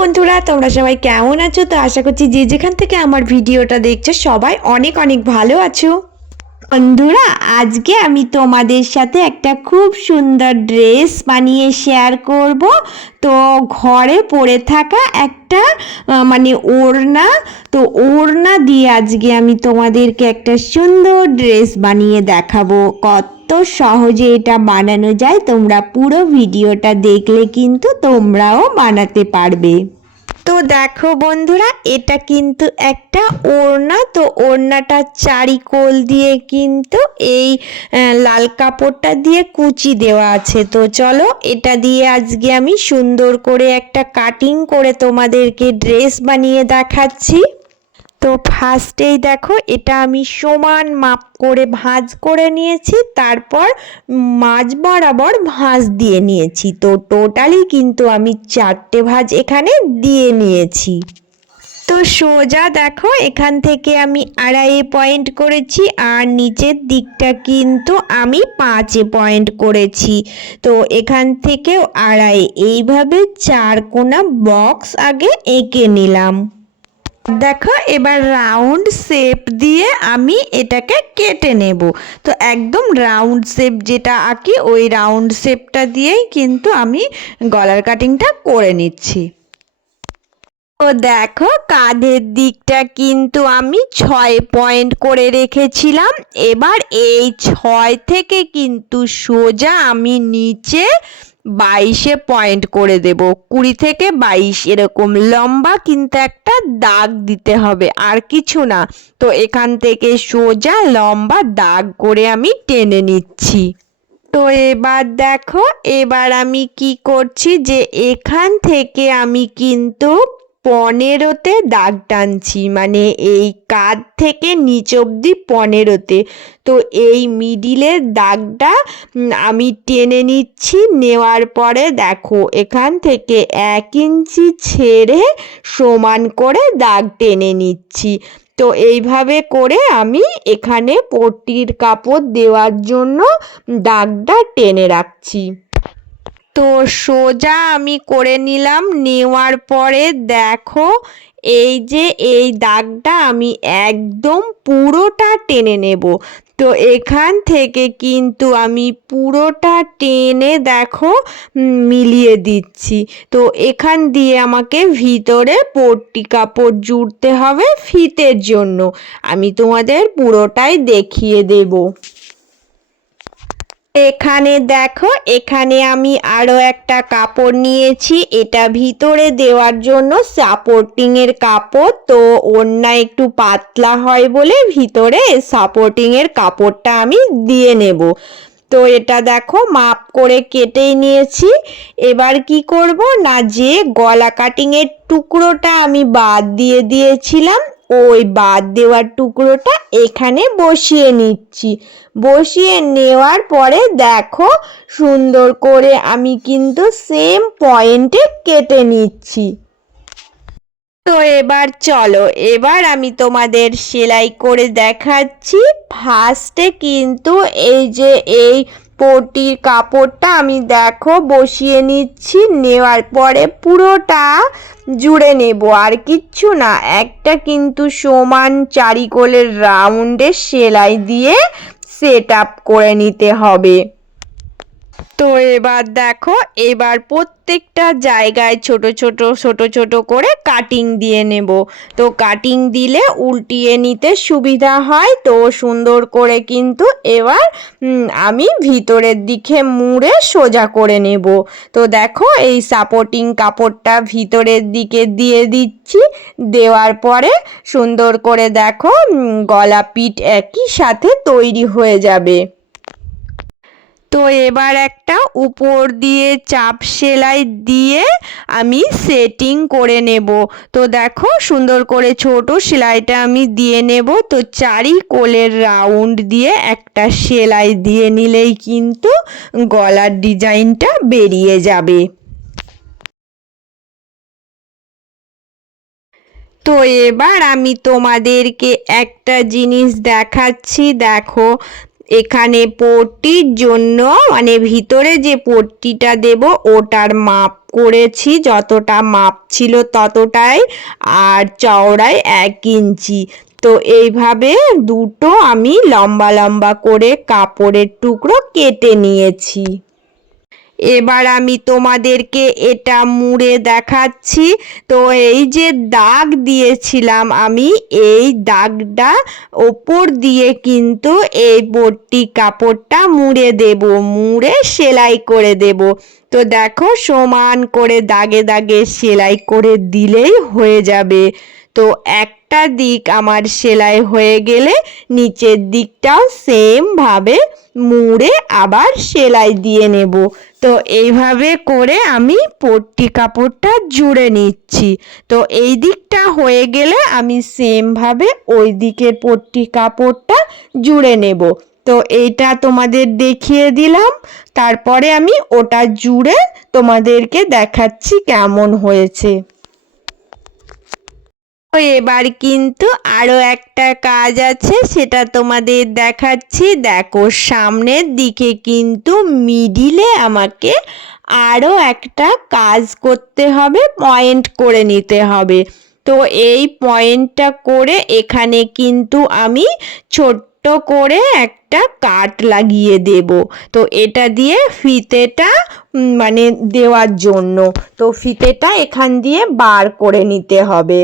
বন্ধুরা, তোমরা সবাই কেমন আছো? তো আশা করছি যে যেখান থেকে আমার ভিডিওটা দেখছো সবাই অনেক অনেক ভালো আছো। বন্ধুরা, আজকে আমি তোমাদের সাথে একটা খুব সুন্দর ড্রেস বানিয়ে শেয়ার করব। তো ঘরে পরে থাকা একটা মানে ওড়না, তো ওড়না দিয়ে আজকে আমি তোমাদেরকে একটা সুন্দর ড্রেস বানিয়ে দেখাবো। কত সহজে এটা বানানো যায়, তোমরা পুরো ভিডিওটা দেখলে কিন্তু তোমরাও বানাতে পারবে। তো দেখো বন্ধুরা, এটা কিন্তু একটা ওড়না। তো ওড়নাটা চারিকোল দিয়ে কিন্তু এই লাল কাপড়টা দিয়ে কুচি দেওয়া আছে। তো চলো, এটা দিয়ে আজকে আমি সুন্দর করে একটা কাটিং করে তোমাদেরকে ড্রেস বানিয়ে দেখাচ্ছি। তো ফার্স্টেই দেখো, এটা আমি সমান মাপ করে ভাঁজ করে নিয়েছি, তারপর মাঝ বরাবর ভাঁজ দিয়ে নিয়েছি। তো টোটালি কিন্তু আমি 4টে ভাঁজ এখানে দিয়ে নিয়েছি। তো সোজা দেখো, এখান থেকে আমি 2.5 পয়েন্ট করেছি, আর নিচের দিকটা কিন্তু আমি 5 পয়েন্ট করেছি। তো এখান থেকেও 2.5, এইভাবে 4 কোনা বক্স আগে এঁকে নিলাম। দেখো, এবার রাউন্ড শেপ দিয়ে আমি এটাকে কেটে নেব। তো একদম রাউন্ড শেপ যেটা আঁকি, ওই রাউন্ড শেপটা দিয়েই কিন্তু আমি গলার কাটিংটা করে নিচ্ছি। তো দেখো, কাঁধের দিকটা কিন্তু আমি 6 পয়েন্ট করে রেখেছিলাম। এবার এই 6 থেকে কিন্তু সোজা আমি নিচে 22 পয়েন্ট করে দেব। 20 থেকে 22 এরকম লম্বা কিন্তু একটা দাগ দিতে হবে, আর কিছু না। তো এখান থেকে সোজা লম্বা দাগ করে আমি টেনে নিচ্ছি। তো এবার দেখো, এবার আমি কি করছি, যে এখান থেকে আমি কিন্তু 15তে দাগ টানছি, মানে এই কাঁধ থেকে নিচ অবধি 15তে। তো এই মিডিলের দাগটা আমি টেনে নিচ্ছি। নেওয়ার পরে দেখো, এখান থেকে 1 ইঞ্চি ছেড়ে সমান করে দাগ টেনে নিচ্ছি। তো এইভাবে করে আমি এখানে পট্টির কাপড় দেওয়ার জন্য দাগটা টেনে রাখছি। তো সোজা আমি করে নিলাম। নেওয়ার পরে দেখো, এই যে এই দাগটা আমি একদম পুরোটা টেনে নেব। তো এখান থেকে কিন্তু আমি পুরোটা টেনে দেখো মিলিয়ে দিচ্ছি। তো এখান দিয়ে আমাকে ভিতরে পট্টি কাপড় জুড়তে হবে ফিতের জন্য। আমি তোমাদের পুরোটাই দেখিয়ে দেব। এখানে দেখো, এখানে আমি আরো একটা কাপড় নিয়েছি, এটা ভিতরে দেওয়ার জন্য সাপোর্টিংয়ের কাপড়। তো ওড়না একটু পাতলা হয় বলে ভিতরে সাপোর্টিংয়ের কাপড়টা আমি দিয়ে নেব। তো এটা দেখো, মাপ করে কেটেই নিয়েছি। এবার কি করব না, যে গলা কাটিংয়ের টুকরোটা আমি বাদ দিয়ে দিয়েছিলাম, ওই বাদ দেওয়ার টুকরোটা এখানে বসিয়ে নিচ্ছি। বসিয়ে নেওয়ার পরে দেখো, সুন্দর করে আমি কিন্তু সেম পয়েন্টে কেটে নিচ্ছি। তো এবার চলো, এবার আমি তোমাদের সেলাই করে দেখাচ্ছি। ফার্স্টে কিন্তু এই যে এই পট্টির কাপড়টা আমি দেখো বসিয়ে নিচ্ছি। নেওয়ার পরে পুরোটা জুড়ে নেব, আর কিচ্ছু না। একটা কিন্তু সমান চারিকোলের রাউন্ডে সেলাই দিয়ে সেট আপ করে নিতে হবে। তো এবার দেখো, এবার প্রত্যেকটা জায়গায় ছোট ছোট ছোট ছোট করে কাটিং দিয়ে নেব। তো কাটিং দিলে উল্টিয়ে নিতে সুবিধা হয়। তো সুন্দর করে কিন্তু এবার আমি ভিতরের দিকে মুড়ে সোজা করে নেব। তো দেখো, এই সাপোর্টিং কাপড়টা ভিতরের দিকে দিয়ে দিচ্ছি। দেওয়ার পরে সুন্দর করে দেখো, গলা পিঠ একই সাথে তৈরি হয়ে যাবে। তো এবার একটা উপর দিয়ে চাপ সেলাই দিয়ে আমি সেটিং করে নেব। তো দেখো, সুন্দর করে ছোট সেলাইটা আমি দিয়ে নেব। তো চারিকোলের রাউন্ড দিয়ে একটা সেলাই দিয়ে নিলেই কিন্তু গলার ডিজাইনটা বেরিয়ে যাবে। তো এবার আমি তোমাদেরকে একটা জিনিস দেখাচ্ছি। দেখো, এখানে পট্টির জন্য মানে ভিতরে যে পট্টিটা দেব ওটার মাপ করেছি, যতটা মাপ ছিল ততটাই, আর চওড়ায় 1 ইঞ্চি। তো এইভাবে দুটো আমি লম্বা লম্বা করে কাপড়ের টুকরো কেটে নিয়েছি। এবার আমি তোমাদেরকে এটা মুড়ে দেখাচ্ছি। তো এই যে দাগ দিয়েছিলাম আমি, এই দাগটা ওপর দিয়ে কিন্তু এই পট্টি কাপড়টা মুড়ে দেব, মুড়ে সেলাই করে দেব। তো দেখো সমান করে দাগে দাগে সেলাই করে দিলেই হয়ে যাবে। তো একটা দিক আমার সেলাই হয়ে গেলে নিচের দিকটাও সেম ভাবে মুড়ে আবার সেলাই দিয়ে নেব। তো এইভাবে করে আমি পট্টি কাপড়টা জুড়ে নিচ্ছি। তো এই দিকটা হয়ে গেলে আমি সেম ভাবে ওই দিকের পট্টি কাপড়টা জুড়ে নেব। তো এইটা তোমাদের দেখিয়ে দিলাম, তারপরে আমি ওটা জুড়ে তোমাদেরকে দেখাচ্ছি কেমন হয়েছে। তো এবার কিন্তু আরো একটা কাজ আছে, সেটা তোমাদের দেখাচ্ছি। দেখো সামনের দিকে কিন্তু মিডিলে আমাকে আরো একটা কাজ করতে হবে, পয়েন্ট করে নিতে হবে। তো এই পয়েন্টটা করে এখানে কিন্তু আমি ছোট্ট করে একটা কাট লাগিয়ে দেব। তো এটা দিয়ে ফিতেটা মানে দেওয়ার জন্য, তো ফিতেটা এখান দিয়ে বার করে নিতে হবে।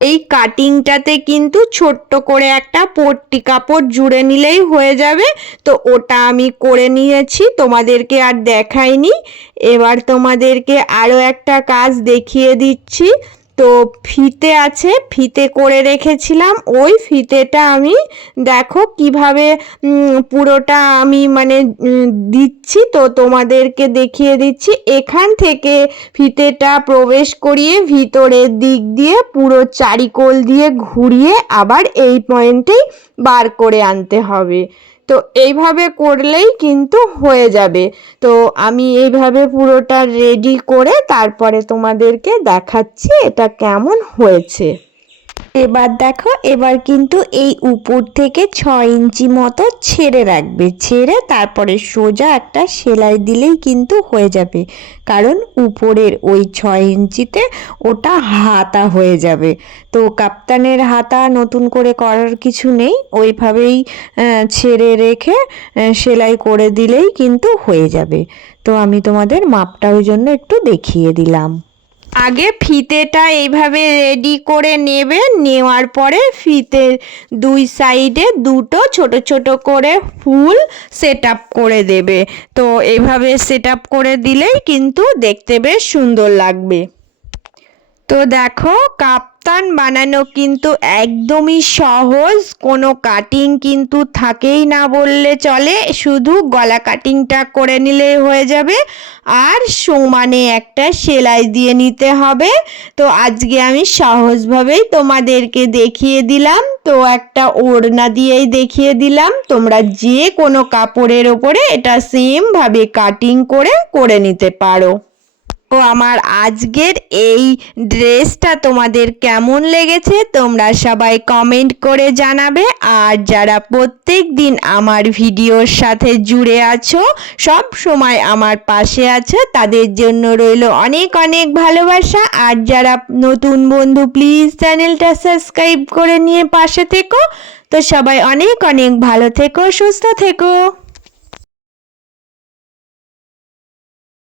এই কাটিংটাতে কিন্তু ছোট্ট করে একটা পট্টি কাপড় জুড়ে নিলেই হয়ে যাবে। তো ওটা আমি করে নিয়েছি, তোমাদেরকে আর দেখাইনি। এবার তোমাদেরকে আরও একটা কাজ দেখিয়ে দিচ্ছি। তো ফিতে আছে, ফিতে করে রেখেছিলাম, ওই ফিতেটা আমি দেখো কিভাবে পুরোটা আমি মানে দিচ্ছি। তো তোমাদেরকে দেখিয়ে দিচ্ছি। এখান থেকে ফিতেটা প্রবেশ করিয়ে ভিতরের দিক দিয়ে পুরো চারিকোল দিয়ে ঘুরিয়ে আবার এই পয়েন্টেই বার করে আনতে হবে। তো এইভাবে করলেই কিন্তু হয়ে যাবে। তো আমি এইভাবে পুরোটা রেডি করে তারপরে তোমাদেরকে দেখাচ্ছি এটা কেমন হয়েছে। এবার দেখো, এবার কিন্তু এই উপর থেকে 6 ইঞ্চি মতো ছেড়ে রাখবে, ছেড়ে তারপরে সোজা একটা সেলাই দিলেই কিন্তু হয়ে যাবে। কারণ উপরের ওই 6 ইঞ্চিতে ওটা হাতা হয়ে যাবে। তো কাপ্তানের হাতা নতুন করে করার কিছু নেই, ওইভাবেই ছেড়ে রেখে সেলাই করে দিলেই কিন্তু হয়ে যাবে। তো আমি তোমাদের মাপটা ওই জন্য একটু দেখিয়ে দিলাম। আগে ফিতেটা এইভাবে রেডি করে নেবে, নেওয়ার পরে ফিতের দুই সাইডে দুটো ছোট ছোট করে ফুল সেট আপ করে দেবে। তো এইভাবে সেট আপ করে দিলেই কিন্তু দেখতে বেশ সুন্দর লাগবে। তো দেখো কাপ্তান বানানো কিন্তু একদমই সহজ, কোনো কাটিং কিন্তু থাকেই না বললে চলে, শুধু গলা কাটিংটা করে নিলেই হয়ে যাবে আর সমানে একটা সেলাই দিয়ে নিতে হবে। তো আজকে আমি সহজভাবেই তোমাদেরকে দেখিয়ে দিলাম। তো একটা ওড়না দিয়েই দেখিয়ে দিলাম, তোমরা যে কোনো কাপড়ের ওপরে এটা সেমভাবে কাটিং করে নিতে পারো। তো আমার আজকের এই ড্রেসটা তোমাদের কেমন লেগেছে তোমরা সবাই কমেন্ট করে জানাবে। আর যারা প্রত্যেক দিন আমার ভিডিওর সাথে জুড়ে আছো, সব সময় আমার পাশে আছো, তাদের জন্য রইল অনেক অনেক ভালোবাসা। আর যারা নতুন বন্ধু প্লিজ চ্যানেলটা সাবস্ক্রাইব করে নিয়ে পাশে থেকো। তো সবাই অনেক অনেক ভালো থেকো, সুস্থ থেকো।